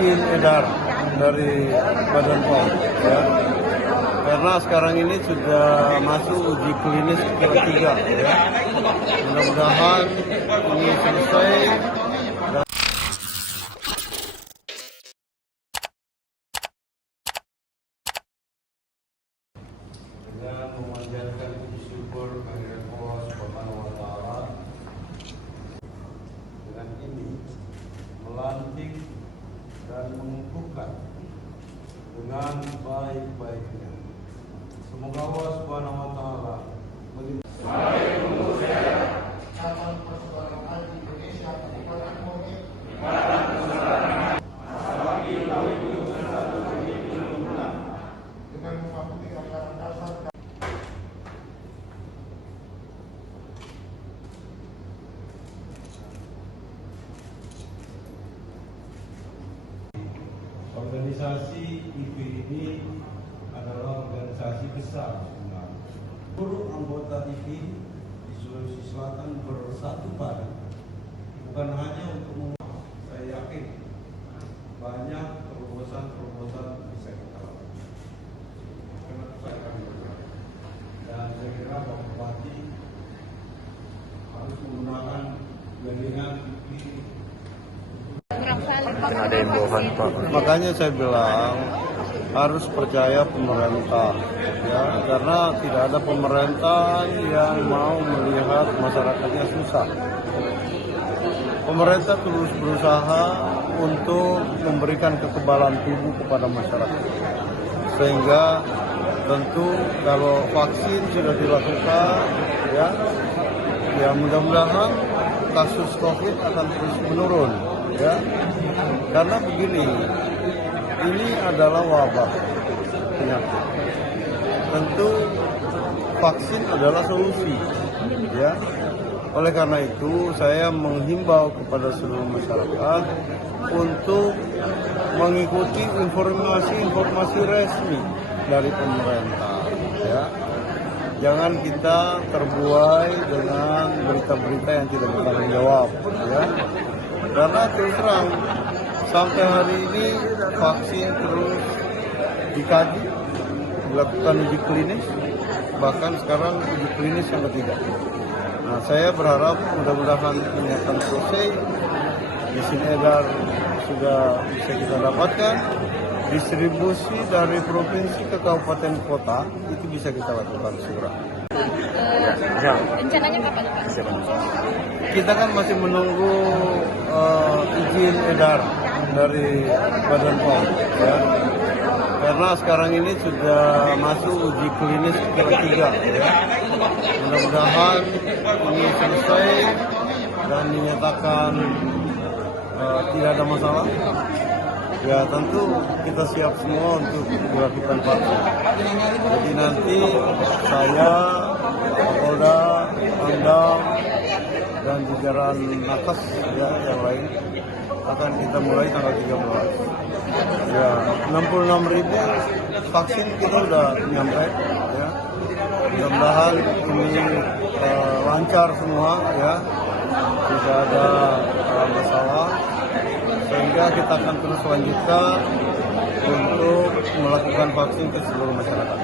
izin edar dari Badan POM, ya. Karena sekarang ini sudah masuk uji klinis ketiga, ya. Mudah-mudahan ini selesai. Dengan memanjatkan puji syukur kehadirat Allah Subhanahu wa Ta'ala, dengan ini melantik dan mengukuhkan dengan baik-baiknya. Semoga Allah Subhanahu wa Ta'ala organisasi IPI ini adalah organisasi besar sebenarnya. Seluruh anggota IPI di Sulawesi Selatan bersatu padu, bukan hanya untuk saya yakin banyak terobosan-terobosan bisa kita lakukan. Kenapa saya akan bergerak? Dan saya kira Pak Bupati harus menggunakan jaringan IPI. Ada imbauan Pak. Makanya saya bilang harus percaya pemerintah, ya, karena tidak ada pemerintah yang mau melihat masyarakatnya susah. Pemerintah terus berusaha untuk memberikan kekebalan tubuh kepada masyarakat, sehingga tentu kalau vaksin sudah dilakukan, ya mudah-mudahan kasus COVID akan terus menurun. Ya, karena begini, ini adalah wabah penyakit. Tentu vaksin adalah solusi, ya. Oleh karena itu, saya menghimbau kepada seluruh masyarakat untuk mengikuti informasi resmi dari pemerintah, ya. Jangan kita terbuai dengan berita-berita yang tidak bertanggung jawab, ya. Karena terus terang, sampai hari ini vaksin terus dikaji, dilakukan uji klinis, bahkan sekarang uji klinis yang ketiga. Nah, saya berharap mudah-mudahan ini akan selesai, izin edar sudah bisa kita dapatkan, distribusi dari provinsi ke kabupaten kota itu bisa kita lakukan segera. Rencananya kapan Pak? Kita kan masih menunggu izin edar dari Badan POM, ya. Karena sekarang ini sudah masuk uji klinis ketiga, ya. Mudah-mudahan ini selesai dan dinyatakan tidak ada masalah. Ya, tentu kita siap semua untuk dilakukan vaksin. Jadi nanti saya, Kapolda, Pangdam, dan jajaran nakes, ya, yang lain akan kita mulai tanggal 13. Ya, 66.000 vaksin kita sudah nyampe, ya. Mudah-mudahan ini lancar semua, ya, tidak ada masalah, sehingga kita akan terus lanjutkan untuk melakukan vaksin ke seluruh masyarakat.